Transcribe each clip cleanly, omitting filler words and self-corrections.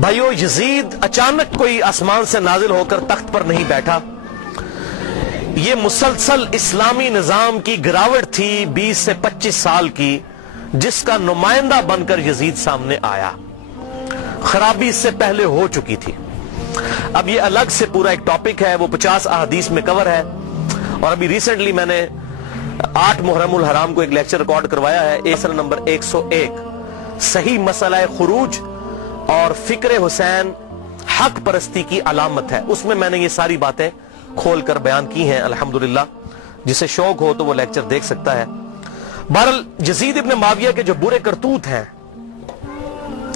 بھائیو، یزید اچانک کوئی آسمان سے نازل ہو کر تخت پر نہیں بیٹھا. یہ مسلسل اسلامی نظام کی گراوٹ تھی 20 سے 25 سال کی، جس کا نمائندہ بن کر یزید سامنے آیا. خرابی اس سے پہلے ہو چکی تھی. اب یہ الگ سے پورا ایک ٹاپک ہے، وہ 50 احادیث میں کور ہے. اور ابھی ریسنٹلی میں نے 8 محرم الحرام کو ایک لیکچر ریکارڈ کروایا ہے، ایسر نمبر 101، صحیح مسئلہ خروج اور فکر حسین حق پرستی کی علامت ہے. اس میں نے یہ ساری باتیں کھول کر بیان کی ہیں الحمدللہ. جسے شوق ہو تو وہ لیکچر دیکھ سکتا ہے. بہرحال یزید ابن معاویہ کے جو برے کرتوت ہیں،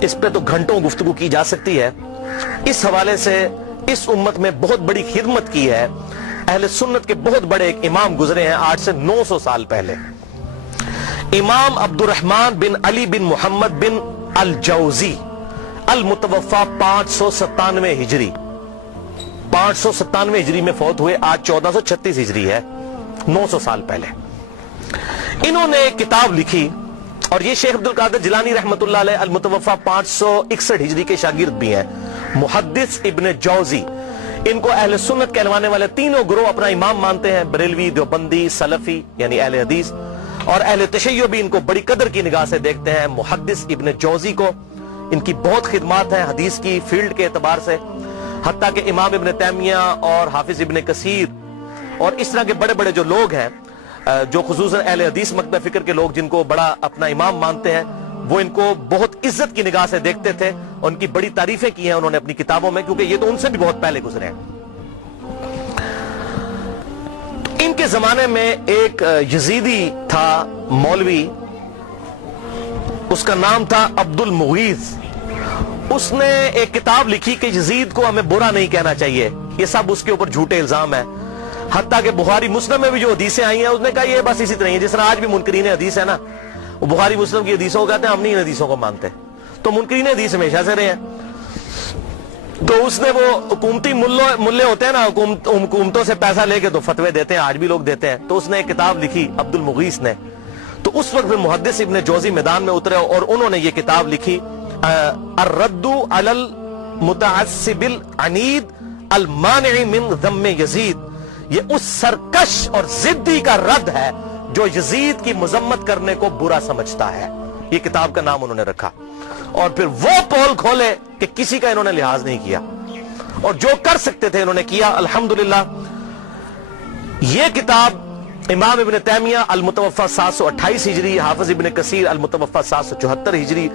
اس پہ تو گھنٹوں گفتگو کی جا سکتی ہے. اس حوالے سے اس امت میں بہت بڑی خدمت کی ہے. اہل سنت کے بہت بڑے ایک امام گزرے ہیں آج سے 900 سال پہلے. امام عبد الرحمن بن علی بن محمد بن الجوزی، المتوفا 597 ہجری، 597 ہجری میں فوت ہوئے. آج 1436 ہجری ہے، 900 سال پہلے. انہوں نے ایک کتاب لکھی، اور یہ شیخ عبد القادر جیلانی رحمت اللہ علیہ المتوفا 561 ہجری کے شاگرد بھی ہیں، محدث ابن جوزی. ان کو اہل سنت کہلوانے والے تینوں گروہ اپنا امام مانتے ہیں، بریلوی، دیوبندی، سلفی یعنی اہل حدیث، اور اہل تشیع بھی ان کو بڑی قدر کی نگاہ سے دیکھتے ہیں. محدث ابن جوزی کو ان کی بہت خدمات ہیں حدیث کی فیلڈ کے اعتبار سے، حتیٰ کہ امام ابن تیمیہ اور حافظ ابن کثیر اور اس طرح کے بڑے بڑے جو لوگ ہیں، جو خصوصاً اہل حدیث مکتب فکر کے لوگ جن کو بڑا اپنا امام مانتے ہیں، وہ ان کو بہت عزت کی نگاہ سے دیکھتے تھے. ان کی بڑی تعریفیں کی ہیں انہوں نے اپنی کتابوں میں، کیونکہ یہ تو ان سے بھی بہت پہلے گزرے ہیں. ان کے زمانے میں ایک یزیدی تھا مولوی، اس کا نام تھا عبد المغیث. اس نے ایک کتاب لکھی کہ یزید کو ہمیں برا نہیں کہنا چاہیے، یہ سب اس کے اوپر جھوٹے الزام ہیں. حتیٰ کہ بخاری مسلم میں بھی جو حدیثیں آئی ہیں، اس نے کہا یہ بس اسی طرح ہے جس طرح آج بھی منکرین حدیث ہے نا، وہ بخاری مسلم کی حدیثوں کو کہتے ہیں ہم نہیں ان حدیثوں کو مانتے. تو منکرین حدیث ہمیشہ سے رہے ہیں. تو اس نے وہ حکومتی ملے ہوتے ہیں نا، حکومتوں سے پیسہ لے کے تو فتوے دیتے ہیں، آج بھی لوگ دیتے ہیں. تو اس نے ایک کتاب لکھی عبد المغیث نے. تو اس وقت محدث ابن جوزی میدان میں اترے اور انہوں نے یہ کتاب لکھی، الرد علی المتعصب العنید المانع من ذم یزید. یہ اس سرکش اور ضدی کا رد ہے جو یزید کی مذمت کرنے کو برا سمجھتا ہے. یہ کتاب کا نام انہوں نے رکھا. اور پھر وہ پول کھولے کہ کسی کا انہوں نے لحاظ نہیں کیا، اور جو کر سکتے تھے انہوں نے کیا. الحمدللہ یہ کتاب امام ابن تیمیہ المتوفا 728 ہجری، حافظ ابن کثیر المتوفا 774 ہجری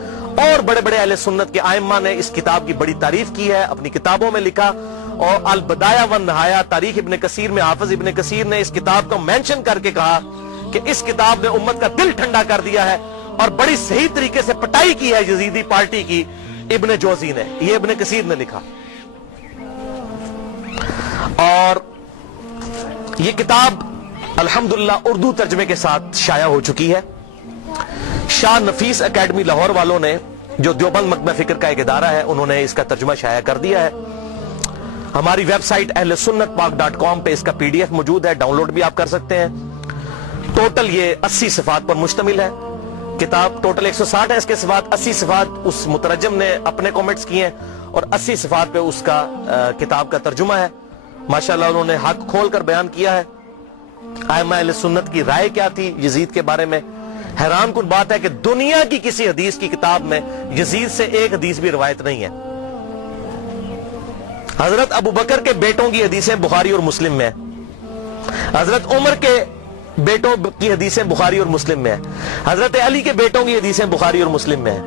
اور بڑے بڑے اہل سنت کے ائمہ نے اس کتاب کی بڑی تعریف کی ہے، اپنی کتابوں میں لکھا. اور البدایہ والنہایہ تاریخ ابن کثیر میں حافظ ابن کثیر نے اس کتاب کو مینشن کر کے کہا کہ اس کتاب نے امت کا دل ٹھنڈا کر دیا ہے، اور بڑی صحیح طریقے سے پٹائی کی ہے یزیدی پارٹی کی ابن جوزی نے. یہ ابن کثیر نے لکھا. اور یہ کتاب الحمدللہ اردو ترجمے کے ساتھ شائع ہو چکی ہے. شاہ نفیس اکیڈمی لاہور والوں نے، جو دیوبند مکتب فکر کا ایک ادارہ ہے، انہوں نے اس کا ترجمہ شائع کر دیا ہے. ہماری ویب سائٹ اہل سنت پاک.com پہ اس کا PDF موجود ہے، ڈاؤن لوڈ بھی آپ کر سکتے ہیں. ٹوٹل یہ 80 صفحات پر مشتمل ہے کتاب. ٹوٹل 160 ہے اس کے صفحات، 80 صفحات اس مترجم نے اپنے کومنٹس کیے ہیں، اور 80 صفحات پہ اس کا کتاب کا ترجمہ ہے. ماشاءاللہ انہوں نے حق کھول کر بیان کیا ہے. ائمہ اہل سنت کی رائے کیا تھی یزید کے بارے میں. حیران کن بات ہے کہ دنیا کی کسی حدیث کی کتاب میں یزید سے ایک حدیث بھی روایت نہیں ہے. حضرت ابو بکر کے بیٹوں کی حدیثیں بخاری اور مسلم میں ہیں، حضرت عمر کے بیٹوں کی حدیثیں بخاری اور مسلم میں ہیں، حضرت علی کے بیٹوں کی حدیثیں بخاری اور مسلم میں ہیں.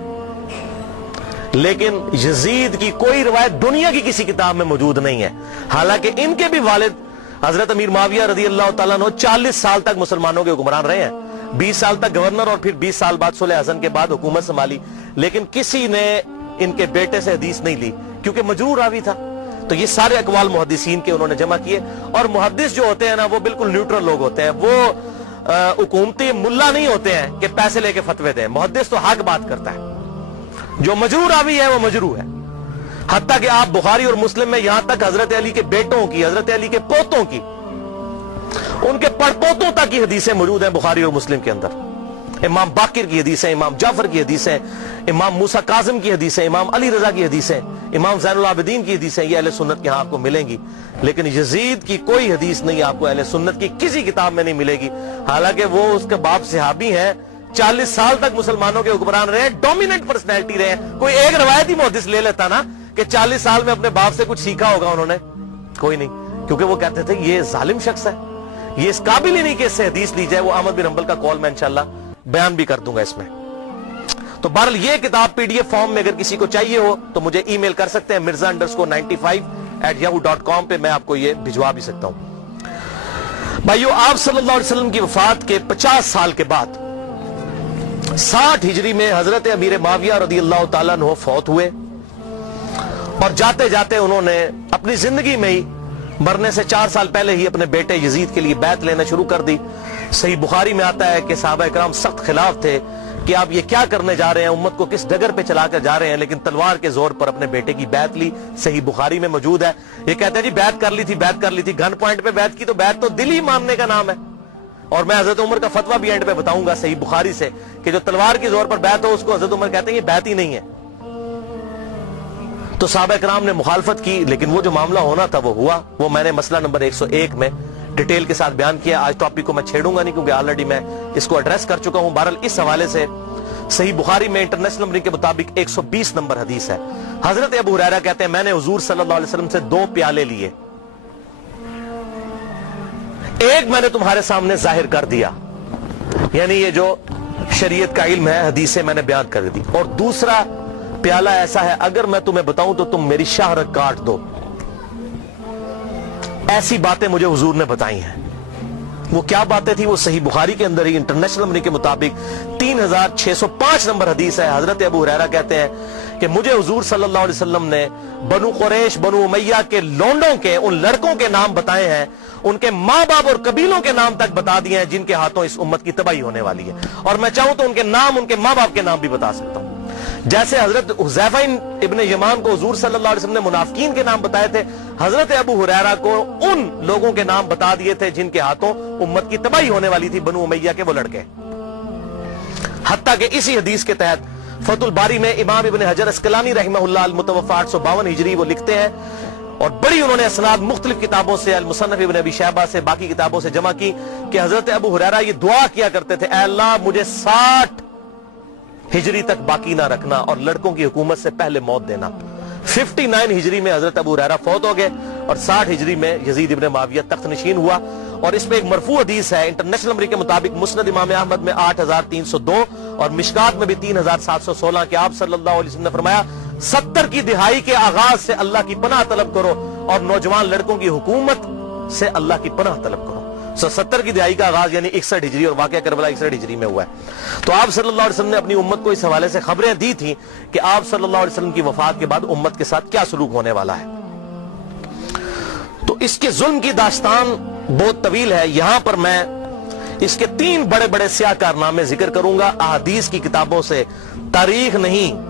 لیکن یزید کی کوئی روایت دنیا کی کسی کتاب میں موجود نہیں ہے. حالانکہ ان کے بھی والد حضرت امیر معاویہ رضی اللہ تعالیٰ عنہ 40 سال تک مسلمانوں کے حکمران رہے ہیں، 20 سال تک گورنر اور پھر 20 سال بعد صلح حسن کے بعد حکومت سنبھالی. لیکن کسی نے ان کے بیٹے سے حدیث نہیں لی کیونکہ مجرور راوی تھا. تو یہ سارے اقوال محدثین کے انہوں نے جمع کیے. اور محدث جو ہوتے ہیں نا، وہ بالکل نیوٹرل لوگ ہوتے ہیں، وہ حکومتی ملا نہیں ہوتے ہیں کہ پیسے لے کے فتوے دیں. محدث تو حق بات کرتا ہے. جو مجرور راوی ہے وہ مجروح ہے. حتیٰ کہ آپ بخاری اور مسلم میں یہاں تک حضرت علی کے بیٹوں کی، حضرت علی کے پوتوں کی، ان کے پڑپوتوں تک کی حدیثیں موجود ہیں بخاری اور مسلم کے اندر. امام باقر کی حدیثیں، امام جعفر کی حدیثیں، امام موسیٰ کاظم کی حدیثیں، امام علی رضا کی حدیثیں، امام زین العابدین کی حدیثیں، یہ اہل سنت کے ہاں آپ کو ملیں گی. لیکن یزید کی کوئی حدیث نہیں آپ کو اہل سنت کی کسی کتاب میں نہیں ملے گی. حالانکہ وہ اس کے باپ صحابی ہیں، 40 سال تک مسلمانوں کے حکمران رہے، ڈومیننٹ پرسنالٹی رہے. کوئی ایک روایتی محدث لے لیتا نا کہ 40 سال میں اپنے باپ سے کچھ سیکھا ہوگا انہوں نے، کوئی نہیں. کیونکہ وہ کہتے تھے یہ ظالم شخص ہے، یہ اس قابل ہی نہیں کہ اس سے حدیث لی جائے. وہ احمد بن حنبل کا قول میں انشاءاللہ بیان بھی کر دوں گا اس میں. تو بہرحال یہ کتاب پی ڈی ایف فارم میں اگر کسی کو چاہیے ہو تو مجھے ای میل کر سکتے ہیں mirza_95@yahoo.com پہ، میں آپ کو یہ بھجوا بھی سکتا ہوں. بھائیو، آپ صلی اللہ علیہ وسلم کی وفات کے 50 سال کے بعد 60 ہجری میں حضرت امیر معاویہ رضی اللہ تعالیٰ عنہ فوت ہوئے، اور جاتے جاتے انہوں نے اپنی زندگی میں ہی مرنے سے 4 سال پہلے ہی اپنے بیٹے یزید کے لیے بیعت لینا شروع کر دی. صحیح بخاری میں آتا ہے کہ صحابہ کرام سخت خلاف تھے کہ آپ یہ کیا کرنے جا رہے ہیں، امت کو کس ڈگر پہ چلا کر جا رہے ہیں، لیکن تلوار کے زور پر اپنے بیٹے کی بیعت لی. صحیح بخاری میں موجود ہے. یہ کہتے ہیں جی بیعت کر لی تھی، گن پوائنٹ پہ بیعت کی، تو بیعت تو دل ہی ماننے کا نام ہے. اور میں حضرت عمر کا فتویٰ بھی اینڈ پہ بتاؤں گا صحیح بخاری سے کہ جو تلوار کے زور پر بیعت ہو اس کو حضرت عمر کہتے ہیں یہ بیعت ہی نہیں ہے. تو صحابہ کرام نے مخالفت کی، لیکن وہ جو معاملہ ہونا تھا وہ ہوا. وہ میں نے مسئلہ نمبر 101 میں ڈیٹیل کے ساتھ بیان کیا. آج ٹاپک کو میں چھیڑوں گا نہیں کیونکہ آلریڈی میں اس کو ایڈریس کر چکا ہوں. بہرحال اس حوالے سے صحیح بخاری میں انٹرنیشنل نمبرنگ کے مطابق 120 نمبر حدیث ہے. حضرت ابو ہریرہ کہتے ہیں میں نے حضور صلی اللہ علیہ وسلم سے 2 پیالے لیے، ایک میں نے تمہارے سامنے ظاہر کر دیا، یعنی یہ جو شریعت کا علم ہے، حدیثیں میں نے بیان کر دی، اور دوسرا پیالہ ایسا ہے اگر میں تمہیں بتاؤں تو تم میری شہرت کاٹ دو. ایسی باتیں مجھے حضور نے بتائی ہیں. وہ کیا باتیں تھی؟ وہ صحیح بخاری کے اندر ہی انٹرنیشنل نمبر کے مطابق 3605 نمبر حدیث ہے. حضرت ابو ہریرہ کہتے ہیں کہ مجھے حضور صلی اللہ علیہ وسلم نے بنو قریش، بنو امیہ کے لونڈوں کے ان لڑکوں کے نام بتائے ہیں، ان کے ماں باپ اور قبیلوں کے نام تک بتا دیے ہیں جن کے ہاتھوں اس امت کی تباہی ہونے والی ہے. اور میں چاہوں تو ان کے نام، ان کے ماں باپ کے نام بھی بتا سکتا ہوں. جیسے حضرت حذیفہ ابن یمان کو حضور صلی اللہ علیہ وسلم نے منافقین کے نام بتائے تھے، حضرت ابو ہریرہ کو ان لوگوں کے نام بتا دیے تھے جن کے ہاتھوں امت کی تباہی ہونے والی تھی، بنو امیہ کے وہ لڑکے. حتیٰ کہ اسی حدیث کے تحت فتح الباری میں امام ابن حجر اسقلانی رحمہ اللہ المتوفی 852 ہجری وہ لکھتے ہیں، اور بڑی انہوں نے اسناد مختلف کتابوں سے، المصنف ابن ابی شیبہ سے، باقی کتابوں سے جمع کی کہ حضرت ابو ہریرہ یہ دعا کیا کرتے تھے، اے اللہ مجھے 60 ہجری تک باقی نہ رکھنا اور لڑکوں کی حکومت سے پہلے موت دینا. 59 ہجری میں حضرت ابو ہریرہ فوت ہو گئے، اور 60 ہجری میں یزید ابن معاویہ تخت نشین ہوا. اور اس میں ایک مرفوع حدیث ہے انٹرنیشنل نمبر کے مطابق مسند امام احمد میں 8302 اور مشکات میں بھی 3716 کہ آپ صلی اللہ علیہ وسلم نے فرمایا 70 کی دہائی کے آغاز سے اللہ کی پناہ طلب کرو اور نوجوان لڑکوں کی حکومت سے اللہ کی پناہ طلب کرو. 70 کی دہائی کا آغاز یعنی 61 ہجری، اور واقعہ کربلا 61 ہجری میں ہوا ہے. تو آپ صلی اللہ علیہ وسلم نے اپنی امت کو اس حوالے سے خبریں دی تھیں کہ آپ صلی اللہ علیہ وسلم کی وفات کے بعد امت کے ساتھ کیا سلوک ہونے والا ہے. تو اس کے ظلم کی داستان بہت طویل ہے. یہاں پر میں اس کے 3 بڑے بڑے سیاہ کارنامے ذکر کروں گا احادیث کی کتابوں سے، تاریخ نہیں.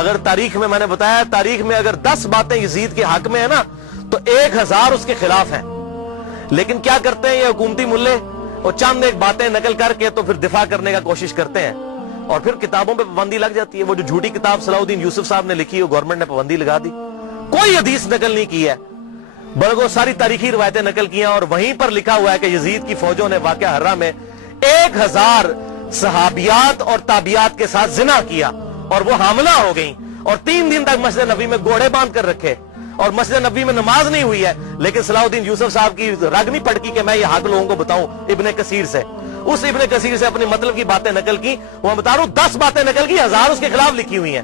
اگر تاریخ میں نے بتایا تاریخ میں اگر 10 باتیں یزید کے حق میں ہیں نا تو 1000 اس کے خلاف ہیں. لیکن کیا کرتے ہیں یہ حکومتی ملے، اور چند ایک باتیں نقل کر کے تو پھر دفاع کرنے کا کوشش کرتے ہیں، اور پھر کتابوں پہ پابندی لگ جاتی ہے. وہ جو جھوٹی کتاب صلاح الدین یوسف صاحب نے لکھی، وہ گورنمنٹ نے پابندی لگا دی. کوئی حدیث نقل نہیں کی ہے، بلکہ ساری تاریخی روایتیں نقل کی ہیں، اور وہیں پر لکھا ہوا ہے کہ یزید کی فوجوں نے واقعہ حرہ میں 1000 صحابیات اور تابعیات کے ساتھ زنا کیا، اور وہ حاملہ ہو گئیں، اور 3 دن تک مسجد نبوی میں گھوڑے باندھ کر رکھے، اور مسجد نبوی میں نماز نہیں ہوئی ہے. لیکن صلاح الدین یوسف صاحب کی رگ نہیں پھٹکی کہ میں یہ حق لوگوں کو بتاؤں. ابن کثیر سے، اس ابن کثیر سے اپنے مطلب کی باتیں نقل کی. وہ بتا رہا ہوں 10 باتیں نقل کی، 1000 اس کے خلاف لکھی ہوئی ہیں.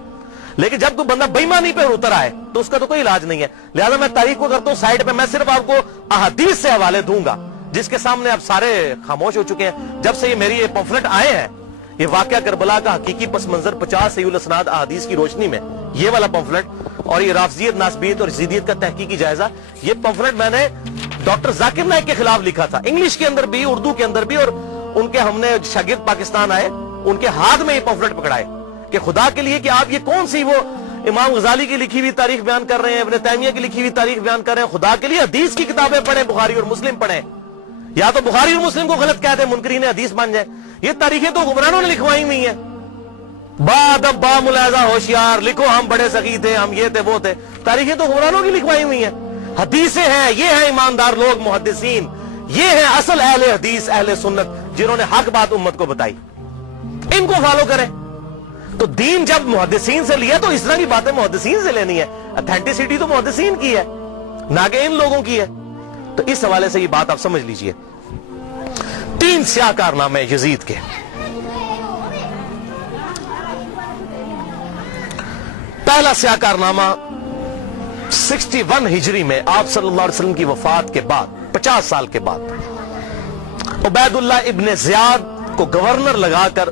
لیکن جب کوئی بندہ بےایمانی پہ اتر آئے تو اس کا تو کوئی علاج نہیں ہے. لہذا میں تاریخ کو کرتا ہوں سائڈ پہ، میں صرف آپ کو احادیث سے حوالے دوں گا جس کے سامنے اب سارے خاموش ہو چکے ہیں. جب سے یہ میری یہ پمفلٹ آئے ہیں، یہ واقعہ کربلا کا حقیقی پس منظر 50 صحیح الاسناد احادیث کی روشنی میں، یہ والا پمفلٹ، اور یہ رافضیت، ناسبیت اور یزیدیت کا تحقیقی جائزہ، یہ پمفلٹ میں نے ڈاکٹر ذاکر نائک کے خلاف لکھا تھا، انگلش کے اندر بھی، اردو کے اندر بھی. اور ان کے ہم نے شاگرد پاکستان آئے، ان کے ہاتھ میں یہ پمفلٹ پکڑائے کہ خدا کے لیے کہ آپ یہ کون سی وہ امام غزالی کی لکھی ہوئی تاریخ بیان کر رہے ہیں، ابن تیمیہ کی لکھی ہوئی تاریخ بیان کر رہے ہیں. خدا کے لیے حدیث کی کتابیں پڑھیں، بخاری اور مسلم پڑھیں، یا تو بخاری اور مسلم کو غلط کہہ دیں، منکرین حدیث بن جائیں، یہ تاریخیں تو حکمرانوں نے لکھوائی ہوئی ہیں. بادب با ملاحظہ ہوشیار لکھو ہم بڑے سخی تھے, ہم یہ تھے وہ تھے. تاریخیں تو حکمرانوں کی لکھوائی ہوئی ہیں. حدیثیں ہیں, یہ ہیں ایماندار لوگ محدثین, یہ ہیں اصل اہل حدیث اہل سنت جنہوں نے حق بات امت کو بتائی. ان کو فالو کریں. تو دین جب محدثین سے لیا تو اس طرح کی باتیں محدثین سے لینی ہے. اتھینٹسٹی تو محدثین کی ہے نہ کہ ان لوگوں کی ہے. تو اس حوالے سے یہ بات آپ سمجھ لیجئے. 3 سیاہ کارنامے یزید کے. پہلا سیاہ کارنامہ 61 ہجری میں آپ صلی اللہ علیہ وسلم کی وفات کے بعد 50 سال کے بعد عبید اللہ ابن زیاد کو گورنر لگا کر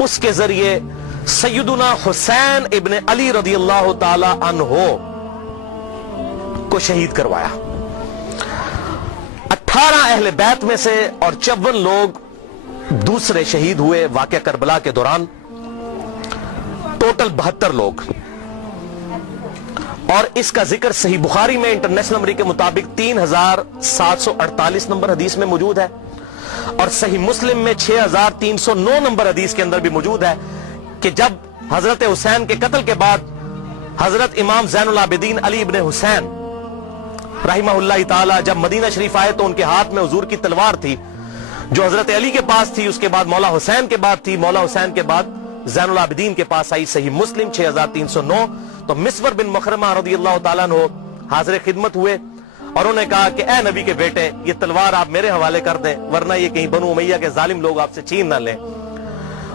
اس کے ذریعے سیدنا حسین ابن علی رضی اللہ تعالی عنہ کو شہید کروایا. 18 اہل بیت میں سے اور 54 لوگ دوسرے شہید ہوئے واقعہ کربلا کے دوران. ٹوٹل 72 لوگ. اور اس کا ذکر صحیح بخاری میں انٹرنیشنل نمبر کے مطابق 3748 نمبر حدیث میں موجود ہے, اور صحیح مسلم میں 6309 نمبر حدیث کے اندر بھی موجود ہے کہ جب حضرت حسین کے قتل کے بعد حضرت امام زین العابدین علی ابن حسین رحمہ اللہ تعالی جب مدینہ شریف آئے تو ان کے ہاتھ میں حضور کی تلوار تھی جو حضرت علی کے پاس تھی, اس کے بعد مولا حسین کے بعد تھی, مولا حسین کے بعد زین العابدین کے پاس آئی. صحیح مسلم 6309. تو مسور بن مخرمہ رضی اللہ تعالیٰ عنہ حاضر خدمت ہوئے اور انہوں نے کہا کہ اے نبی کے بیٹے یہ تلوار آپ میرے حوالے کر دیں ورنہ یہ کہیں بنو امیہ کے ظالم لوگ آپ سے چھین نہ لیں,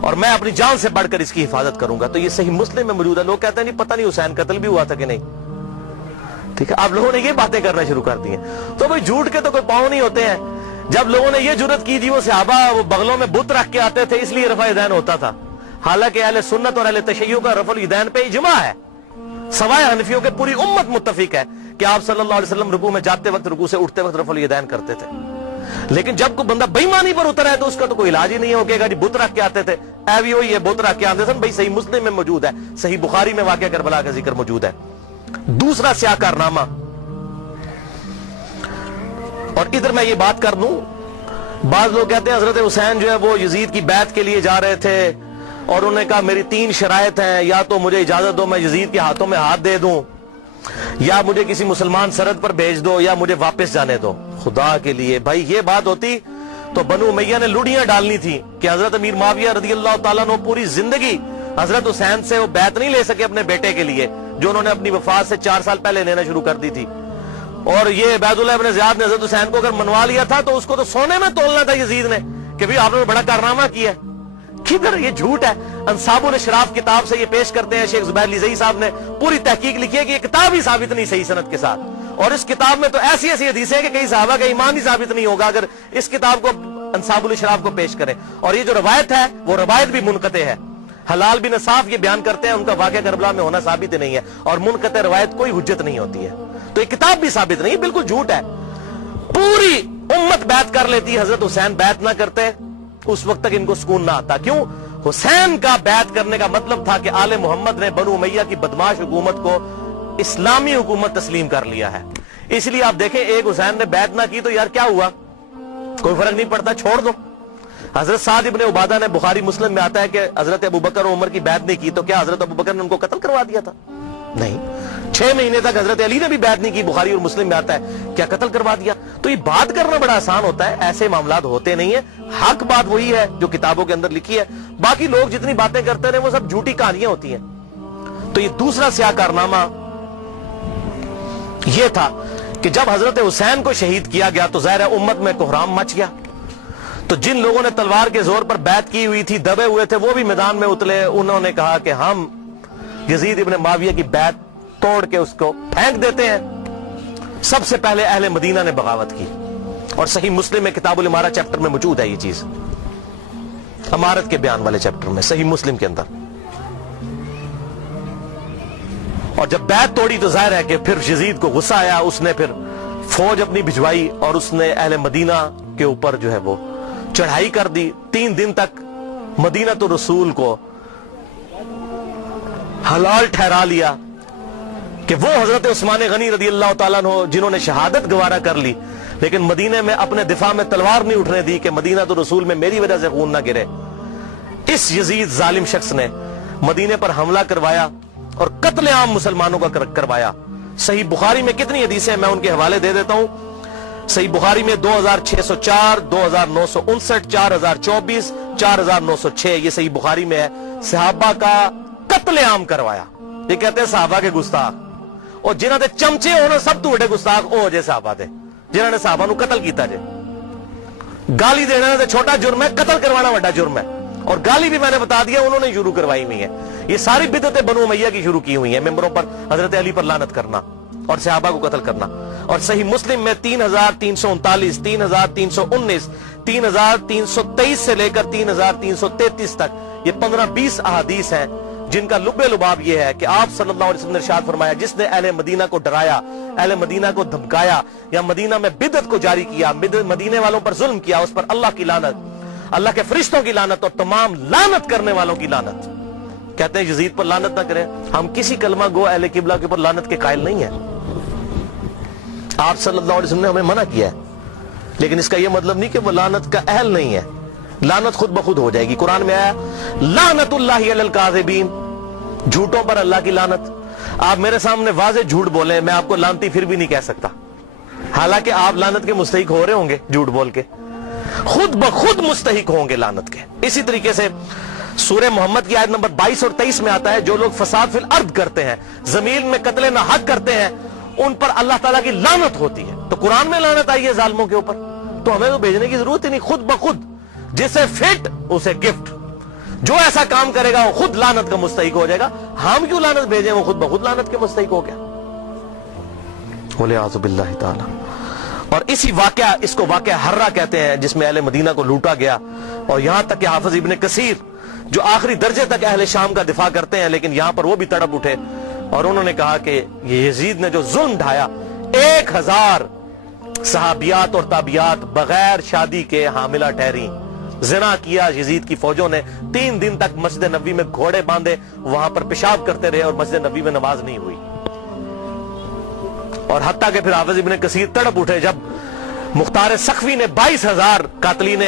اور میں اپنی جان سے بڑھ کر اس کی حفاظت کروں گا. تو یہ صحیح مسلم میں موجود ہے. لوگ کہتے ہیں نہیں پتہ نہیں حسین قتل بھی ہوا تھا کہ نہیں. ٹھیک ہے, آپ لوگوں نے یہ باتیں کرنا شروع کر دی ہیں. تو بھئی جھوٹ کے تو کوئی پاؤں نہیں ہوتے ہیں. جب لوگوں نے یہ جرت کی تھی وہ صحابہ وہ بغلوں میں بت رکھ کے آتے تھے اس لیے رفع یدین ہوتا تھا, حالانکہ اہل سنت اور اہل تشیع کا رفع الیدین پہ اجماع ہے. سوائے حنفیوں کے پوری امت متفق ہے کہ آپ صلی اللہ علیہ وسلم رکوع میں جاتے وقت رکوع سے اٹھتے وقت رفع الیدین کرتے تھے. لیکن جب کوئی بندہ بے ایمانی پر اترا ہے تو اس کا تو کوئی علاج ہی نہیں ہو کہ بت رکھ کے آتے تھے. اے بھی ہوئی یہ بت رکھ کے آتے تھے. بھائی صحیح مسلم میں موجود ہے, صحیح بخاری میں واقعہ کربلا کا ذکر موجود ہے. دوسرا سیاہ کارنامہ, اور ادھر میں یہ بات کر دوں, بعض لوگ کہتے ہیں حضرت حسین جو ہے وہ یزید کی بیعت کے لیے جا رہے تھے اور انہوں نے کہا میری 3 شرائط ہیں, یا تو مجھے اجازت دو میں یزید کے ہاتھوں میں ہاتھ دے دوں, یا مجھے کسی مسلمان سرحد پر بھیج دو, یا مجھے واپس جانے دو. خدا کے لیے بھائی یہ بات ہوتی تو بنو امیہ نے لڑیاں ڈالنی تھی کہ حضرت امیر معاویہ رضی اللہ تعالیٰ عنہ پوری زندگی حضرت حسین سے وہ بیعت نہیں لے سکے اپنے بیٹے کے لیے جو انہوں نے اپنی وفات سے 4 سال پہلے لینا شروع کر دی تھی. اور یہ عبید اللہ ابن زیاد نے حضرت حسین کو اگر منوا لیا تھا تو اس کو تو سونے میں تولنا تھا یزید نے کہ بھی آپ نے بڑا کارنامہ کیا. کدھر یہ جھوٹ ہے. انصاب الاشراف کتاب سے یہ پیش کرتے ہیں, شیخ زبیر لیزئی صاحب نے پوری تحقیق لکھی ہے کہ یہ کتاب ہی ثابت نہیں صحیح سند کے ساتھ, اور اس کتاب میں تو ایسی ایسی حدیثیں ہیں کہ کئی صحابہ کا ایمان ہی ثابت نہیں ہوگا اگر اس کتاب کو انصاب الاشراف کو پیش کریں. اور یہ جو روایت ہے وہ روایت بھی منقطع ہے. حلال بن صاف یہ بیان کرتے ہیں ان کا واقعہ کربلا میں ہونا ثابت ہی نہیں ہے, اور منقطع روایت کوئی حجت نہیں ہوتی ہے. تو یہ کتاب بھی ثابت نہیں, بالکل جھوٹ ہے. پوری امت بیعت کر لیتی, حضرت حسین بیعت نہ کرتے اس وقت تک ان کو سکون نہ آتا. کیوں؟ حسین کا بیعت کرنے کا مطلب تھا کہ آل محمد نے بنو امیہ کی بدماش حکومت کو اسلامی حکومت تسلیم کر لیا ہے. اس لیے آپ دیکھیں ایک حسین نے بیعت نہ کی تو یار کیا ہوا, کوئی فرق نہیں پڑتا, چھوڑ دو. حضرت سعد ابن عبادہ نے بخاری مسلم میں آتا ہے کہ حضرت ابوبکر و عمر کی بیعت نہیں کی تو کیا حضرت ابوبکر نے ان کو قتل کروا دیا تھا؟ نہیں. 6 مہینے تک حضرت علی نے بھی بیعت نہیں کی, بخاری اور مسلم میں آتا ہے, کیا قتل کروا دیا؟ تو یہ بات کرنا بڑا آسان ہوتا ہے, ایسے معاملات ہوتے نہیں ہیں. حق بات وہی ہے جو کتابوں کے اندر لکھی ہے, باقی لوگ جتنی باتیں کرتے رہے وہ سب جھوٹی کہانیاں ہوتی ہیں. تو یہ دوسرا سیاہ کارنامہ یہ تھا کہ جب حضرت حسین کو شہید کیا گیا تو ظاہر ہے امت میں کوہرام مچ گیا. تو جن لوگوں نے تلوار کے زور پر بیعت کی ہوئی تھی, دبے ہوئے تھے, وہ بھی میدان میں اترے. انہوں نے کہا کہ ہم یزید ابن معاویہ کی بیعت توڑ کے اس کو پھینک دیتے ہیں. سب سے پہلے اہل مدینہ نے بغاوت کی, اور صحیح مسلم میں کتاب الامارہ چیپٹر میں موجود ہے یہ چیز, امارت کے بیان والے چیپٹر میں صحیح مسلم کے اندر. اور جب بیعت توڑی تو ظاہر ہے کہ پھر یزید کو غصہ آیا, اس نے پھر فوج اپنی بھجوائی اور اس نے اہل مدینہ کے اوپر جو ہے وہ چڑھائی کر دی. 3 دن تک مدینہ تو رسول کو حلال ٹھہرا لیا کہ وہ حضرت عثمان غنی رضی اللہ تعالیٰ عنہ جنہوں نے شہادت گوارا کر لی, لیکن مدینے میں اپنے دفاع میں تلوار نہیں اٹھنے دی کہ مدینہ تو رسول میں میری وجہ سے خون نہ گرے. اس یزید ظالم شخص نے مدینے پر حملہ کروایا اور قتل عام مسلمانوں کا کروایا. صحیح بخاری میں کتنی حدیثیں میں ان کے حوالے دے دیتا ہوں. صحیح بخاری میں 2604, 2959, 4024, 4906 یہ صحیح بخاری میں ہے. صحابہ کا قتل عام کروایا. یہ کہتے ہیں صحابہ کے گستاخ, اور جنہوں نے چمچے انہوں سب تو بڑے گستاخ او جے صحابہ تھے جنہوں نے صحابہ نو قتل کیتا جے. گالی دینا تو چھوٹا جرم ہے, قتل کروانا بڑا جرم ہے. اور گالی بھی میں نے بتا دیا انہوں نے شروع کروائی ہوئی ہے. یہ ساری بدعتیں بنو امیہ کی شروع کی ہوئی ہیں, ممبروں پر حضرت علی پر لعنت کرنا اور صحابہ کو قتل کرنا. اور صحیح مسلم میں 3339, 3319, 3323 سے لے کر 3333 تک یہ 15-20 احادیث ہیں جن کا لب لباب یہ ہے کہ آپ صلی اللہ علیہ وسلم نے ارشاد فرمایا جس نے اہل مدینہ کو ڈرایا, اہل مدینہ کو دھمکایا یا مدینہ میں بدعت کو جاری کیا, مدینے والوں پر ظلم کیا, اس پر اللہ کی لعنت, اللہ کے فرشتوں کی لعنت اور تمام لعنت کرنے والوں کی لعنت. کہتے ہیں یزید پر لعنت نہ کریں. ہم کسی کلمہ گو اہل قبلہ کے اوپر لعنت کے قائل نہیں ہیں. آپ صلی اللہ علیہ وسلم نے ہمیں منع کیا ہے, لیکن اس کا یہ مطلب نہیں کہ وہ لعنت کا اہل نہیں ہے. لعنت خود بخود ہو جائے گی. قرآن میں آیا لعنت اللہ علی الکاذبین, جھوٹوں پر اللہ کی لعنت. آپ میرے سامنے واضح جھوٹ بولیں, میں آپ کو لعنتی پھر بھی نہیں کہہ سکتا, حالانکہ آپ لعنت کے مستحق ہو رہے ہوں گے. جھوٹ بول کے خود بخود مستحق ہوں گے لعنت کے. اسی طریقے سے سورہ محمد کی آیت نمبر 22 اور 23 میں آتا ہے جو لوگ فساد فی الارض کرتے ہیں, زمین میں قتل ناحق کرتے ہیں, ان پر اللہ تعالیٰ کی لعنت ہوتی ہے. تو قرآن میں لعنت آئی ہے ظالموں کے اوپر, تو ہمیں تو بھیجنے کی ضرورت ہی نہیں. خود بخود جسے فٹ اسے گفٹ, جو ایسا کام کرے گا وہ خود لعنت کا مستحق ہو جائے گا. ہم کیوں لعنت بھیجیں, وہ خود بخود لعنت کے مستحق ہو گیا. وَلِعَاذُ بِاللَّهِ تعالی. اور اسی واقعہ, اس کو واقعہ حرہ کہتے ہیں, جس میں اہل مدینہ کو لوٹا گیا. اور یہاں تک کہ حافظ ابن کثیر جو آخری درجے تک اہل شام کا دفاع کرتے ہیں, لیکن یہاں پر وہ بھی تڑپ اٹھے اور انہوں نے کہا کہ یہ یزید نے جو ظلم ڈھایا, 1000 صحابیات اور تابعیات بغیر شادی کے حاملہ ٹھہری, زنا کیا یزید کی فوجوں نے. 3 دن تک مسجد نبوی میں گھوڑے باندھے وہاں پر پیشاب کرتے رہے اور مسجد نبوی میں نماز نہیں ہوئی. اور حتیٰ کہ پھر حافظ ابن کثیر تڑپ اٹھے جب مختار سخوی نے 22,000 قاتلین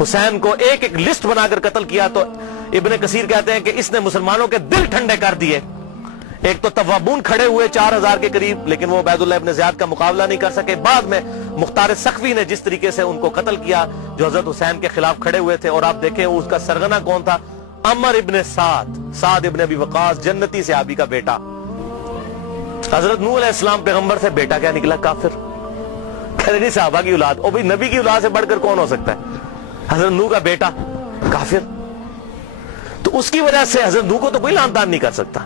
حسین کو ایک ایک لسٹ بنا کر قتل کیا, تو ابن کثیر کہتے ہیں کہ اس نے مسلمانوں کے دل ٹھنڈے کر دیے. ایک تو توابون کھڑے ہوئے 4000 کے قریب, لیکن وہ عبید اللہ ابن زیاد کا مقابلہ نہیں کر سکے. بعد میں مختار سخوی نے جس طریقے سے ان کو قتل کیا جو حضرت حسین کے خلاف کھڑے ہوئے تھے, اور آپ دیکھیں اس کا سرغنہ کون تھا, عمر ابن سعد ابن ابی وقاص, جنتی صحابی کا بیٹا. حضرت نوح علیہ السلام پیغمبر سے بیٹا کیا نکلا, کافر. کہتے نہیں صحابہ کی اولاد, او بھئی نبی کی اولاد سے بڑھ کر کون ہو سکتا ہے, حضرت نوح کا بیٹا کافر. تو اس کی وجہ سے حضرت نوح کو تو کوئی لعن طعن نہیں کر سکتا.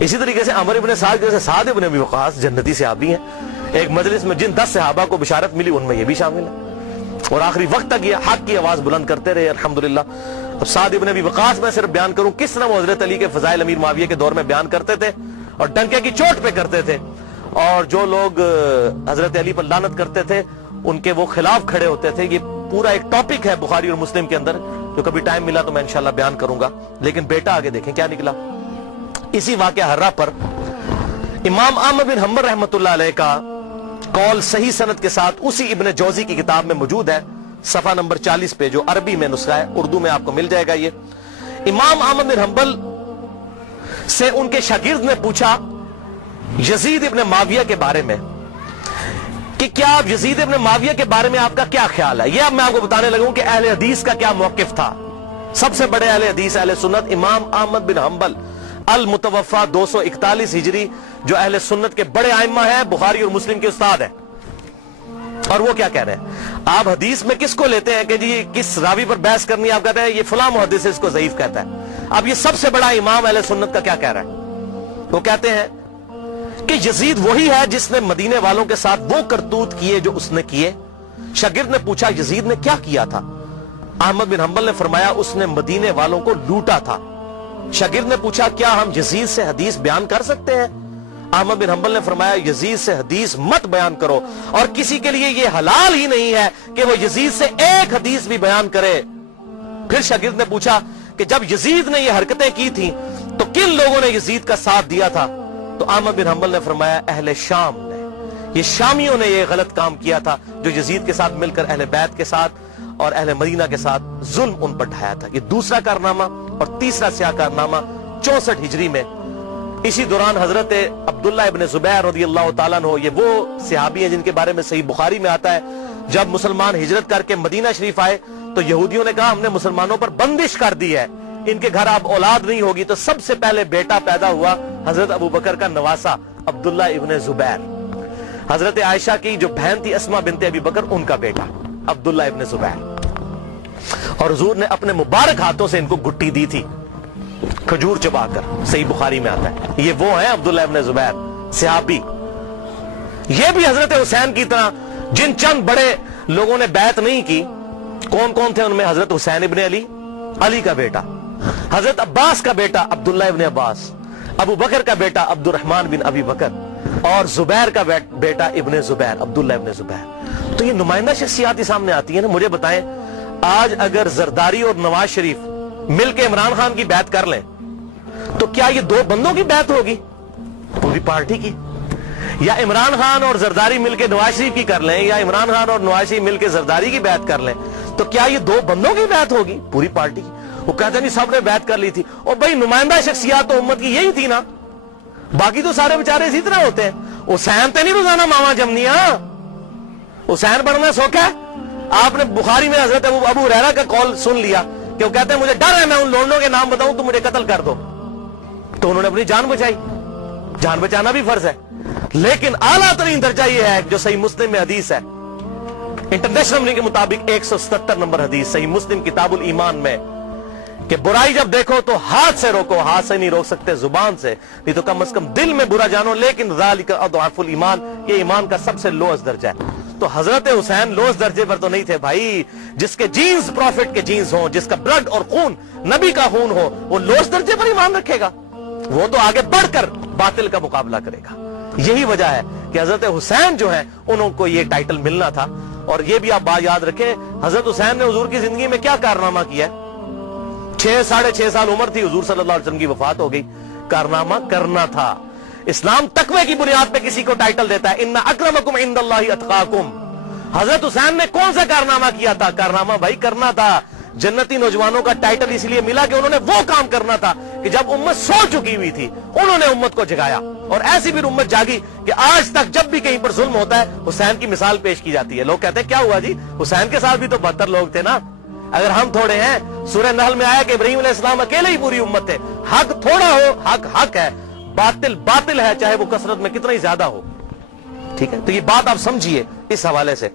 اسی طریقے سے عمر ابن سعد جیسے سعد ابن ابی وقاص جنتی صحابی ہیں. ایک مجلس میں جن 10 صحابہ کو بشارت ملی ان میں یہ بھی شامل ہے, اور آخری وقت تک یہ حق کی آواز بلند کرتے رہے الحمدللہ. اب سعد ابن ابی وقاص میں صرف بیان کروں کس طرح وہ حضرت علی کے فضائل امیر معاویہ کے دور میں بیان کرتے تھے اور ڈنکے کی چوٹ پہ کرتے تھے, اور جو لوگ حضرت علی پر لعنت کرتے تھے ان کے وہ خلاف کھڑے ہوتے تھے. یہ پورا ایک ٹاپک ہے بخاری اور مسلم کے اندر, جو کبھی ٹائم ملا تو میں انشاءاللہ بیان کروں گا. لیکن بیٹا آگے دیکھیں کیا نکلا. اسی واقعہ حرہ پر امام احمد بن حنبل رحمۃ اللہ علیہ کا قول صحیح سند کے ساتھ اسی ابن جوزی کی کتاب میں موجود ہے, صفحہ نمبر 40 پہ, جو عربی میں نسخہ ہے, اردو میں آپ کو مل جائے گا. یہ امام احمد بن حنبل سے ان کے شاگرد نے پوچھا یزید ابن معاویہ کے بارے میں کہ کیا یزید ابن معاویہ کے بارے میں آپ کا کیا خیال ہے. یہ اب میں آپ کو بتانے لگوں کہ اہل حدیث کا کیا موقف تھا. سب سے بڑے اہل حدیث اہل سنت امام احمد بن حنبل المتوفا 241 ہجری, جو اہل سنت کے بڑے ائمہ ہیں, بخاری اور مسلم کے استاد ہیں. اور وہ کیا کہہ رہے ہیں, آپ حدیث میں کس کو لیتے ہیں کہ جی کس راوی پر بحث کرنی ہے, آپ کہتے ہیں یہ فلاں محدث اس کو ضعیف کہتا ہے. اب یہ سب سے بڑا امام اہل سنت کا کیا کہہ رہا ہے, وہ کہتے ہیں کہ یزید وہی ہے جس نے مدینے والوں کے ساتھ وہ کرتوت کیے جو اس نے کیے. شاگرد نے پوچھا یزید نے کیا کیا تھا. احمد بن حنبل نے فرمایا اس نے مدینے والوں کو لوٹا تھا. شاگرد نے پوچھا کیا ہم یزید سے حدیث بیان کر سکتے ہیں. احمد بن حنبل نے فرمایا یزید سے حدیث مت بیان کرو, اور کسی کے لیے یہ حلال ہی نہیں ہے کہ وہ یزید سے ایک حدیث بھی بیان کرے. پھر شاگرد نے پوچھا کہ جب یزید نے یہ حرکتیں کی تھیں تو کن لوگوں نے یزید کا ساتھ دیا تھا. تو احمد بن حنبل نے فرمایا اہل شام نے, یہ شامیوں نے یہ غلط کام کیا تھا جو یزید کے ساتھ مل کر اہل بیت کے ساتھ اور اہل مدینہ کے ساتھ ظلم ان پر ڈھایا تھا. یہ دوسرا کارنامہ. اور تیسرا سیاہ کارنامہ 64 ہجری میں اسی دوران حضرت عبداللہ ابن زبیر رضی اللہ تعالیٰ عنہ، یہ وہ صحابی ہیں جن کے بارے میں صحیح بخاری میں آتا ہے جب مسلمان ہجرت کر کے مدینہ شریف آئے تو یہودیوں نے کہا ہم نے مسلمانوں پر بندش کر دی ہے، ان کے گھر اب اولاد نہیں ہوگی. تو سب سے پہلے بیٹا پیدا ہوا حضرت ابو بکر کا نواسا عبداللہ ابن زبیر. حضرت عائشہ کی جو بہن تھی اسما بنت ابی بکر، ان کا بیٹا عبداللہ ابن زبیر. اور حضور نے اپنے مبارک ہاتھوں سے ان کو گٹی دی تھی کھجور چبا کر، صحیح بخاری میں آتا ہے. یہ وہ ہیں عبداللہ ابن زبیر صحابی. یہ بھی حضرت حسین کی طرح جن چند بڑے لوگوں نے بیعت نہیں کی. کون کون تھے ان میں؟ حضرت حسین ابن علی، علی کا بیٹا، حضرت عباس کا بیٹا عبداللہ ابن عباس، ابو بکر کا بیٹا عبد الرحمن بن ابی بکر، اور زبیر کا بیٹا ابن زبیر، عبداللہ ابن زبیر. تو یہ نمائندہ شخصیات ہی سامنے آتی ہیں نا. مجھے بتائیں آج اگر زرداری اور نواز شریف مل کے عمران خان کی بیعت کر لیں تو کیا یہ دو بندوں کی بیعت ہوگی؟ پوری پارٹی کی. یا عمران خان اور زرداری مل کے نواز شریف کی کر لیں، یا عمران خان اور نواز شریف مل کے زرداری کی بیعت کر لیں تو کیا یہ دو بندوں کی بیعت ہوگی؟ پوری پارٹی کی. وہ کہتے ہیں سب نے بیعت کر لی تھی. اور بھائی نمائندہ شخصیات تو امت کی یہی تھی نا، باقی تو سارے بیچارے اسی طرح ہوتے ہیں. حسین تے نہیں روزانہ ماما جمنیا، حسین بننا سوکھا ہے. آپ نے بخاری میں حضرت ابو ہریرہ کا قول سن لیا کہ وہ کہتے ہیں مجھے ڈر ہے میں ان لوگوں کے نام بتاؤں تو مجھے قتل کر دو. تو انہوں نے اپنی جان بچائی. جان بچانا بھی فرض ہے، لیکن اعلیٰ ترین درجہ یہ ہے جو صحیح مسلم میں حدیث ہے، انٹرنیشنل نمبر کے مطابق 177 نمبر حدیث صحیح مسلم کتاب الایمان میں، کہ برائی جب دیکھو تو ہاتھ سے روکو. ہاتھ سے نہیں روک سکتے، زبان سے، نہیں تو کم از کم دل میں برا جانو. لیکن ذالک اضعف الایمان، یہ ایمان کا سب سے لوئسٹ درجہ ہے. تو حضرت حسین لوئسٹ درجے پر تو نہیں تھے بھائی. جس کے جینز پروفٹ کے جینز ہوں، جس کا بلڈ اور خون نبی کا خون ہو، وہ لوئسٹ درجے پر ایمان رکھے گا؟ وہ تو آگے بڑھ کر باطل کا مقابلہ کرے گا. یہی وجہ ہے کہ حضرت حسین جو ہیں انہوں کو یہ ٹائٹل ملنا تھا. اور یہ بھی آپ بات یاد رکھیں، حضرت حسین نے حضور کی زندگی میں کیا کارنامہ کیا ہے؟ 6.5 سال عمر تھی، حضور صلی اللہ علیہ وسلم کی وفات ہو گئی. کارنامہ کرنا تھا. اسلام تقوی کی بنیاد پہ کسی کو ٹائٹل دیتا ہے، ان اکرمکم عند اللہ اتقاکم. حضرت حسین نے کون سا کارنامہ کیا تھا؟ کارنامہ بھائی کرنا تھا. جنتی نوجوانوں کا ٹائٹل اس لیے ملا کہ انہوں نے وہ کام کرنا تھا کہ جب امت سو چکی ہوئی تھی انہوں نے امت کو جگایا. اور ایسی بھی امت جاگی کہ آج تک جب بھی کہیں پر ظلم ہوتا ہے حسین کی مثال پیش کی جاتی ہے. لوگ کہتے ہیں کیا ہوا جی، حسین کے ساتھ بھی تو 72 لوگ تھے نا. اگر ہم تھوڑے ہیں، سورہ نحل میں آیا کہ ابراہیم علیہ السلام اکیلے ہی پوری امت تھے. حق تھوڑا ہو، حق حق ہے، باطل باطل ہے، چاہے وہ کثرت میں کتنا ہی زیادہ ہو. ٹھیک ہے، تو یہ بات آپ سمجھیے اس حوالے سے.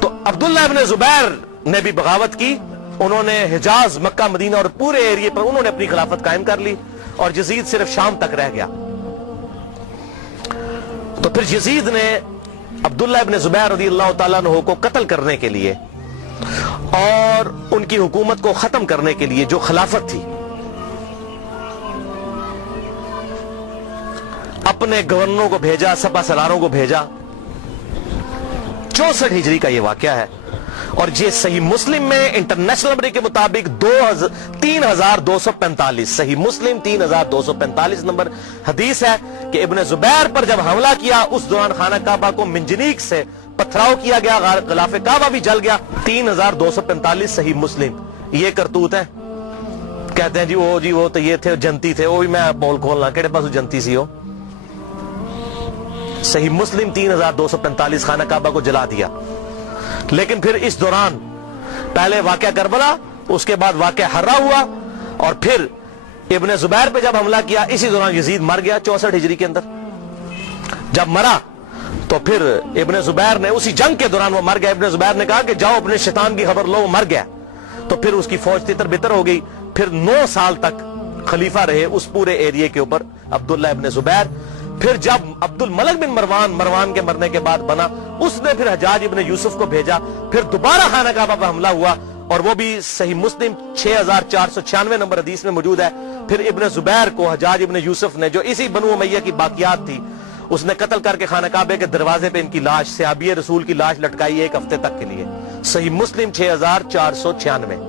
تو عبداللہ ابن زبیر نے بھی بغاوت کی. انہوں نے حجاز، مکہ، مدینہ اور پورے ایریے پر انہوں نے اپنی خلافت قائم کر لی اور یزید صرف شام تک رہ گیا. تو پھر یزید نے عبداللہ ابن زبیر رضی اللہ تعالیٰ عنہ کو قتل کرنے کے لیے اور ان کی حکومت کو ختم کرنے کے لیے جو خلافت تھی، اپنے گورنروں کو بھیجا، سپہ سالاروں کو بھیجا. 64 ہجری کا یہ واقعہ ہے. اور یہ صحیح مسلم میں انٹرنیشنل نمبر کے مطابق 3245 صحیح مسلم 3245 نمبر حدیث ہے کہ ابن زبیر پر جب حملہ کیا اس دوران خانہ کعبہ کو منجنیق سے پتھراؤ کیا گیا، غلاف کعبہ بھی جل گیا. 3245 صحیح مسلم. یہ کرتوت ہے. کہتے ہیں جی وہ تو یہ تھے جنتی تھے. وہ بھی میں بول کھولنا کہڑے پاس جنتی سی ہو. صحیح مسلم 3245 خانہ کعبہ کو جلا دیا. لیکن پھر اس دوران پہلے واقعہ کربلا، اس کے بعد واقعہ حرہ ہوا، اور پھر ابن زبیر پہ جب حملہ کیا اسی دوران یزید مر گیا 64 ہجری کے اندر. جب مرا تو پھر ابن زبیر نے اسی جنگ کے دوران وہ مر گیا. ابن زبیر نے کہا کہ جاؤ اپنے شیطان کی خبر لو، مر گیا. تو پھر اس کی فوج تتر بتر ہو گئی. پھر 9 سال تک خلیفہ رہے اس پورے ایریے کے اوپر عبداللہ ابن زبیر. پھر جب عبد الملک بن مروان کے مرنے کے بعد بنا، اس نے پھر حجاج ابن یوسف کو بھیجا. پھر دوبارہ خانہ کعبہ پر حملہ ہوا، اور وہ بھی صحیح مسلم 6496 نمبر حدیث میں موجود ہے. پھر ابن زبیر کو حجاج ابن یوسف نے، جو اسی بنو امیہ کی باقیات تھی، اس نے قتل کر کے خانہ کعبے کے دروازے پہ ان کی لاش، صحابی رسول کی لاش لٹکائی 1 ہفتے تک کے لیے. صحیح مسلم 6496.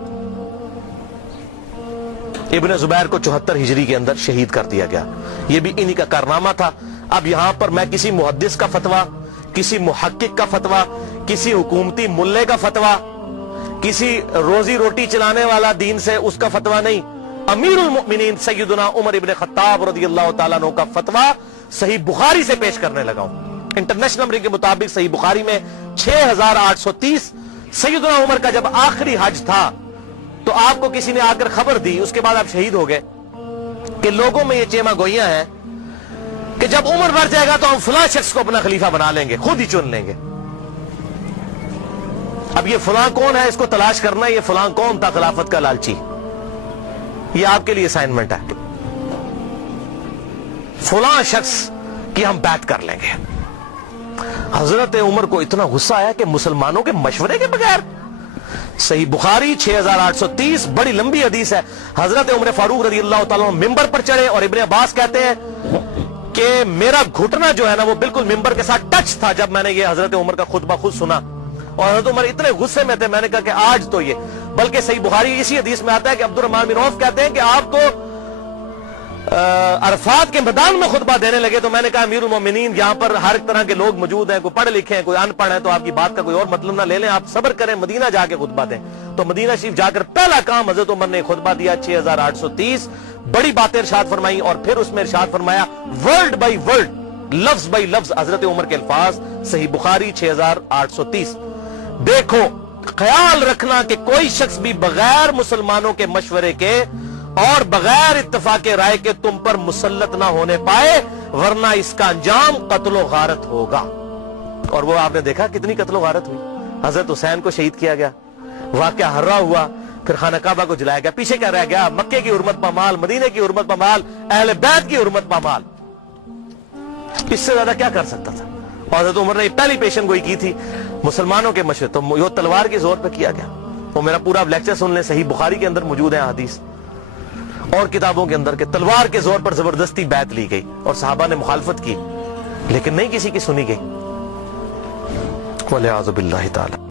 ابن زبیر کو 74 ہجری کے اندر شہید کر دیا گیا. یہ بھی انہی کا کارنامہ تھا. اب یہاں پر میں کسی محدث کا فتویٰ کسی محقق کا فتویٰ، کسی حکومتی ملے کا فتویٰ، کسی روزی روٹی چلانے والا دین سے اس کا فتویٰ نہیں، امیر المؤمنین سیدنا عمر ابن خطاب رضی اللہ تعالیٰ عنہ کا فتویٰ صحیح بخاری سے پیش کرنے لگا ہوں۔ انٹرنیشنل نمبر کے مطابق صحیح بخاری میں 6830، سیدنا عمر کا جب آخری حج تھا تو آپ کو کسی نے آ کر خبر دی، اس کے بعد آپ شہید ہو گئے، کہ لوگوں میں یہ چیما گوئیاں ہیں کہ جب عمر مر جائے گا تو ہم فلاں شخص کو اپنا خلیفہ بنا لیں گے، خود ہی چن لیں گے۔ اب یہ فلاں کون ہے، اس کو تلاش کرنا ہے، یہ فلاں کون تھا خلافت کا لالچی، یہ آپ کے لیے اسائنمنٹ ہے۔ فلاں شخص کی ہم بیعت کر لیں گے۔ حضرت عمر کو اتنا غصہ آیا کہ مسلمانوں کے مشورے کے بغیر، صحیح بخاری 6830، بڑی لمبی حدیث ہے، حضرت عمر فاروق رضی اللہ تعالیٰ عنہ ممبر پر چڑھے اور ابن عباس کہتے ہیں کہ میرا گھٹنا جو ہے نا وہ بالکل ممبر کے ساتھ ٹچ تھا جب میں نے یہ حضرت عمر کا خطبہ خود سنا، اور حضرت عمر اتنے غصے میں تھے، میں نے کہا کہ آج تو یہ، بلکہ صحیح بخاری اسی حدیث میں آتا ہے کہ عبد الرحمن بن عوف کہتے ہیں کہ آپ تو عرفات کے میدان میں خطبہ دینے لگے تو میں نے کہا امیر المومنین یہاں پر ہر طرح کے لوگ موجود ہیں، کوئی پڑھے لکھے ہیں، کوئی ان پڑھ ہے، تو آپ کی بات کا کوئی اور مطلب نہ لے لیں، آپ صبر کریں، مدینہ جا کے خطبہ دیں۔ تو مدینہ شریف جا کر پہلا کام حضرت عمر نے خطبہ دیا 6830، بڑی باتیں ارشاد فرمائی، اور پھر اس میں ارشاد فرمایا ورڈ بائی ورڈ، لفظ بائی لفظ حضرت عمر کے الفاظ، صحیح بخاری 6830۔ دیکھو، خیال رکھنا کہ کوئی شخص بھی بغیر مسلمانوں کے مشورے کے اور بغیر اتفاق رائے کے تم پر مسلط نہ ہونے پائے، ورنہ اس کا انجام قتل و غارت ہوگا۔ اور وہ آپ نے دیکھا کتنی قتل و غارت ہوئی، حضرت حسین کو شہید کیا گیا، واقعہ ہررا ہوا، پھر خانہ کعبہ کو جلایا گیا، پیچھے کیا رہ گیا، مکے کی حرمت پامال، مدینے کی حرمت پامال، اہل بیت کی حرمت پامال، اس سے زیادہ کیا کر سکتا تھا؟ اور حضرت عمر نے پہلی پیشن گوئی کی تھی مسلمانوں کے مشورے، تو یہ تلوار کے زور پہ کیا گیا۔ وہ میرا پورا لیکچر سن لیں، صحیح بخاری کے اندر موجود ہے حدیث اور کتابوں کے اندر، کہ تلوار کے زور پر زبردستی بیعت لی گئی اور صحابہ نے مخالفت کی، لیکن نہیں کسی کی سنی گئی۔ وَلِعَاذُ بِاللَّهِ تَعَالَى۔